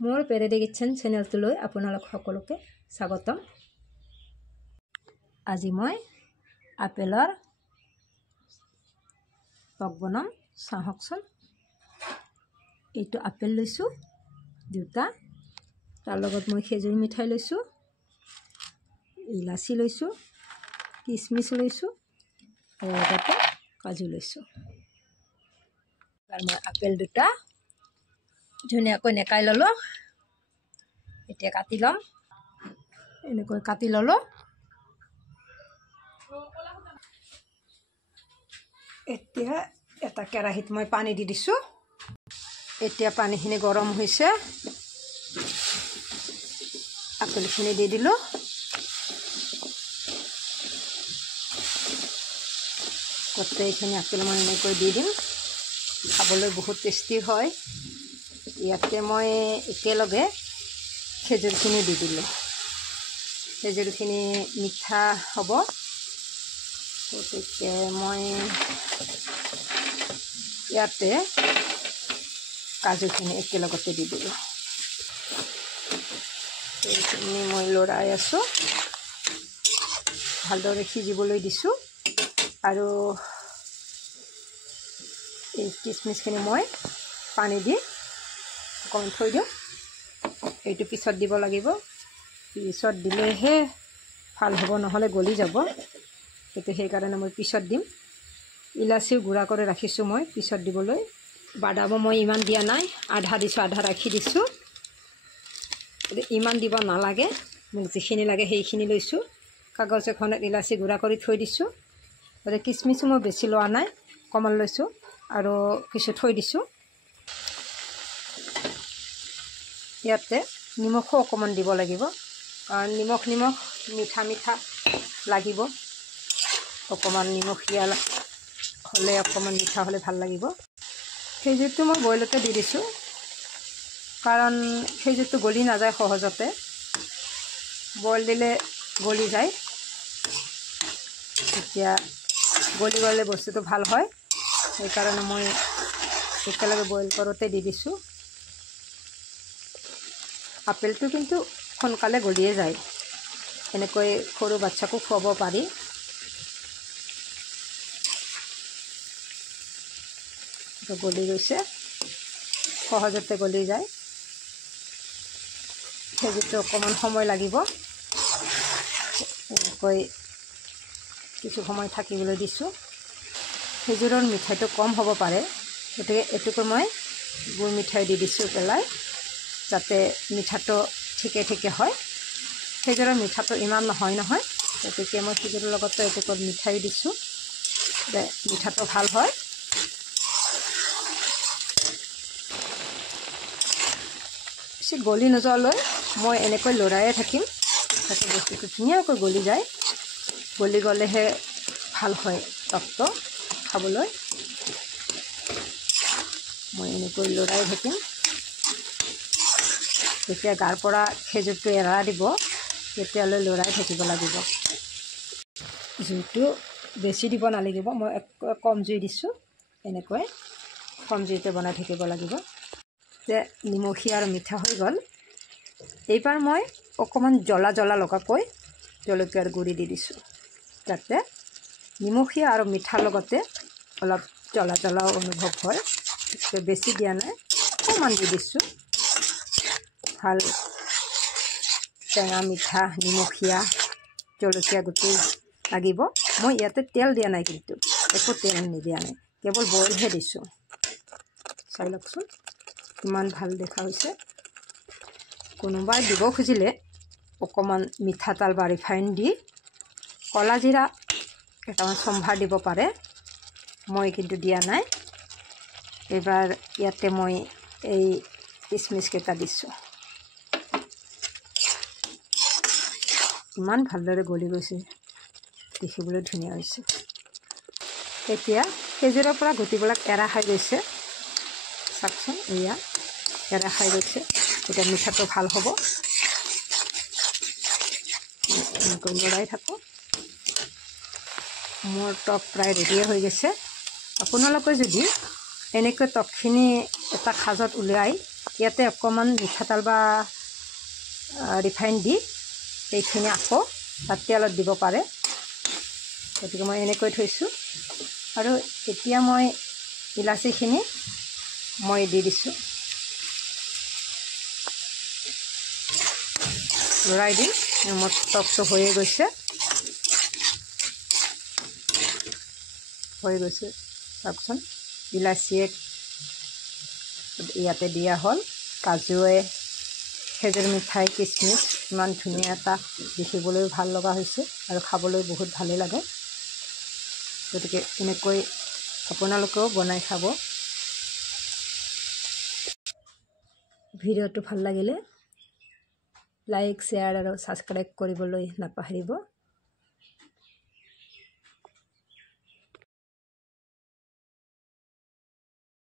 মোৰ পেৰেডি কিচেন চেনেলটোলৈ আপোনালোক সকলোকে স্বাগতম। আজি মই আপেলৰ টক বনাম, চাহকচোন। এইটো আপেল লৈছোঁ দুটা, তাৰ লগত মই খেজুৰ মিঠাই লৈছোঁ, ইলাচি লৈছোঁ, কিচমিচ লৈছোঁ আৰু লগতে কাজু লৈছোঁ। আৰু মই আপেল দুটা ধুনীয়াকৈ নেকাই ল'লোঁ। এতিয়া কাটি ল'ম, এনেকৈ কাটি ল'লোঁ। এতিয়া এটা কেৰাহীত মই পানী দি দিছোঁ। এতিয়া পানীখিনি গৰম হৈছে, আপেলখিনি দি দিলোঁ। গোটেইখিনি আপেল মই এনেকৈ দি দিম, খাবলৈ বহুত টেষ্টি হয়। ইয়াতে মই একেলগে খেজুৰখিনি দি দিলোঁ। খেজুৰখিনি মিঠা হ'ব, গতিকে মই ইয়াতে কাজুখিনি একেলগতে দি দিলোঁ। এইখিনি মই লৰাই আছোঁ, ভালদৰে সিজিবলৈ দিছোঁ। আৰু এই কিচমিচখিনি মই পানী দি অকণমান থৈ দিওঁ। এইটো পিছত দিব লাগিব, পিছত দিলেহে ভাল হ'ব, নহ'লে গলি যাব। সেইটো সেইকাৰণে মই পিছত দিম। ইলাচিও গুড়া কৰি ৰাখিছোঁ মই পিছত দিবলৈ। বাদামো মই ইমান দিয়া নাই, আধা দিছোঁ, আধা ৰাখি দিছোঁ। ইমান দিব নালাগে, মোক যিখিনি লাগে সেইখিনি লৈছোঁ। কাগজ এখনত ইলাচি গুড়া কৰি থৈ দিছোঁ। গতিকে কিচমিচো মই বেছি লোৱা নাই, অকণমান লৈছোঁ আৰু কিছু থৈ দিছোঁ। ইয়াতে নিমখো অকণমান দিব লাগিব, কাৰণ নিমখ মিঠা মিঠা লাগিব। অকণমান নিমখীয়া হ'লে, অকণমান মিঠা হ'লে ভাল লাগিব। খেজুৰটো মই বইলতে দি দিছোঁ, কাৰণ খেজুৰটো গলি নাযায় সহজতে, বইল দিলে গলি যায়। এতিয়া গলি গ'লে বস্তুটো ভাল হয়, সেইকাৰণে মই একেলগে বইল কৰোঁতে দি দিছোঁ। আপেলটো কিন্তু সোনকালে গলিয়ে যায়, এনেকৈ সৰু বাচ্ছাকো খুৱাব পাৰি। গলি গৈছে, সহজতে গলি যায়। খেজুৰটো অকণমান সময় লাগিব, এনেকৈ কিছু সময় থাকিবলৈ দিছোঁ। খেজুৰৰ মিঠাইটো কম হ'ব পাৰে, গতিকে এইটোকে মই গুৰ মিঠাই দি দিছোঁ পেলাই, যাতে মিঠাটো ঠিকে ঠিকে হয়। খেজুৰৰ মিঠাটো ইমান নহয়, গতিকে মই খেজুৰৰ লগতে এইটোকত মিঠাই দিছোঁ, মিঠাটো ভাল হয়। বেছি গলি নোযোৱালৈ মই এনেকৈ লৰায়ে থাকিম, যাতে বস্তুটো ধুনীয়াকৈ গলি যায়। গলি গ'লেহে ভাল হয় টকটো খাবলৈ। মই এনেকৈ লৰাই থাকিম। যেতিয়া গাৰ পৰা খেজুৰটো এৰা দিব, তেতিয়ালৈ লৰাই থাকিব লাগিব। জুইটো বেছি দিব নালাগিব, মই কম জুই দিছোঁ। এনেকৈ কম জুইতে বনাই থাকিব লাগিব। যে নিমখীয়া আৰু মিঠা হৈ গ'ল। এইবাৰ মই অকণমান জ্বলা লগাকৈ জলকীয়াৰ গুড়ি দি দিছোঁ, যাতে নিমখীয়া আৰু মিঠাৰ লগতে অলপ জ্বলাও অনুভৱ হয়। বেছি দিয়া নাই, অকণমান দি দিছোঁ। ভাল টেঙা মিঠা নিমখীয়া জলকীয়া গুটি লাগিব। মই ইয়াতে তেল দিয়া নাই, কিন্তু একো তেল নিদিয়া নাই, কেৱল বইলহে দিছোঁ। চাই লওকচোন কিমান ভাল দেখা হৈছে। কোনোবাই দিব খুজিলে অকণমান মিঠাতেল বা ৰিফাইন দি ক'লা জিৰা কেইটামান চম্ভাৰ দিব পাৰে, মই কিন্তু দিয়া নাই। এইবাৰ ইয়াতে মই এই কিচমিচ কেইটা দিছোঁ। ইমান ভালদৰে গলি গৈছে, দেখিবলৈ ধুনীয়া হৈছে। এতিয়া খেজুৰৰ পৰা গুটিবিলাক এৰা খাই গৈছে, চাওকচোন, এয়া এৰা খাই গৈছে। এতিয়া মিঠাটো ভাল হ'ব। এনেকৈ লৰাই থাকোঁ। মোৰ টক প্ৰায় ৰেডিয়ে হৈ গৈছে। আপোনালোকে যদি এনেকৈ টকখিনি এটা সাজত উলিয়াই ইয়াতে অকণমান মিঠাতেল বা ৰিফাইন দি এইখিনি আকৌ তাত তেলত দিব পাৰে। গতিকে মই এনেকৈ থৈছোঁ আৰু এতিয়া মই ইলাচিখিনি মই দি দিছোঁ, লৰাই দিম। মোৰ টকটো হৈয়ে গৈছে তাৰপিছত ইলাচিয়ে ইয়াতে দিয়া হ'ল, কাজুৱে, খেজুৰ মিঠাই, কিচমিচ, ইমান ধুনীয়া এটা দেখিবলৈ ভাল লগা হৈছে আৰু খাবলৈ বহুত ভালেই লাগে। গতিকে এনেকৈ আপোনালোকেও বনাই খাব। ভিডিঅ'টো ভাল লাগিলে লাইক, শ্বেয়াৰ আৰু ছাবস্ক্ৰাইব কৰিবলৈ নাপাহৰিব।